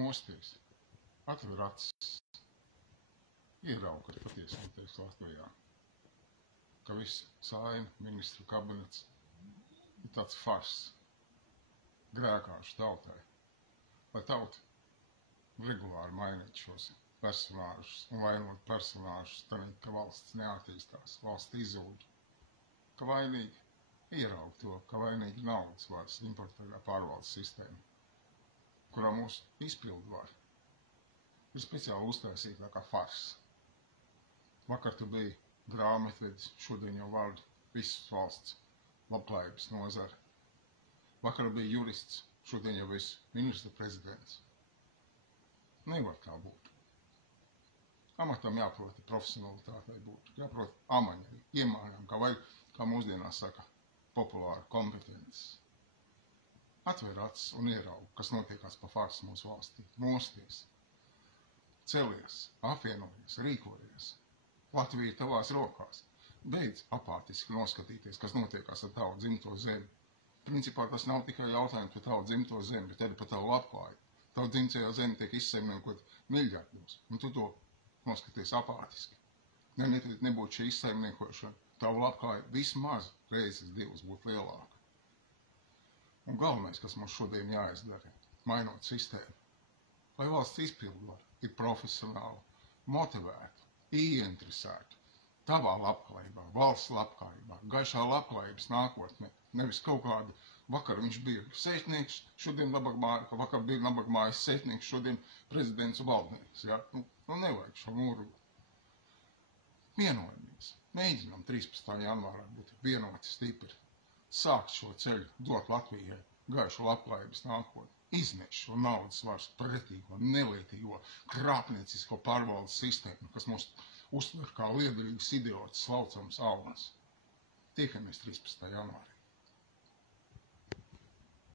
Mosties, atver acis, ierauga, ka patiesi notiek Latvijā, ka viss Saeima, ministru kabinets ir tāds fars, grēkāšu tautai, lai tauta regulāri mainītu šos personāžus un vainot personāžus, tad, ka valsts neattīstās, valsts izzūd, ka vainīgi ierauga to, ka vainīgi naudas vairs importētā pārvaldes sistēma, kurā mūsu izpildvara ir speciāli uztaisīta kā fars. Vakar tu biji grāmatvedis, šodien jau valda visas valsts labklājības nozara. Vakar bija jurists, šodien jau esi ministra prezidents. Nevar tā būt. Amatam jāprot profesionalitātei būt, jāprot amaņai, iemāņām, kā mūsdienās saka, populāra kompetences. Atver acis un ierauga, kas notiekās pa farsu mūsu valstī. Mosties, celies, apvienojies, rīkojies. Latvija ir tavās rokās. Beidz apātiski noskatīties, kas notiekās ar tavu dzimto zemi. Principā tas nav tikai jautājums par tavu dzimto zemi, bet arī par tavu labklājību. Tavu dzimtajā zemi tiek izsaimniekot miljardos, un tu to noskaties apātiski. Ja nebūtu šī izsaimniekošana, tavu labklājību vismaz reizes divas būtu lielāka. Un galvenais, kas mums šodien jāizdara, mainot sistēmu, lai valsts izpildvara ir profesionāli, motivēta, ieinteresēta tavā labklājībā, valsts labklājībā, gaišā labklājības nākotnē. Nevis kaut kādu, vakar viņš bija sētnieks, šodien vakar bija nabagmājas sētnieks, šodien prezidents un valdnieks. Ja? Nevajag šo mūru. Vienojamies, mēģinām 13. janvārā būt vienoti stipri. Sākt šo ceļu, dot Latvijai gaišu labklājības nākotni, iznest šo naudas vairs pretīgo, nelietīgo, krāpniecisko pārvaldes sistēmu, kas mūs uztver kā liederīgas idiotas slaucams aunas. Tiekamies 13. janvārī.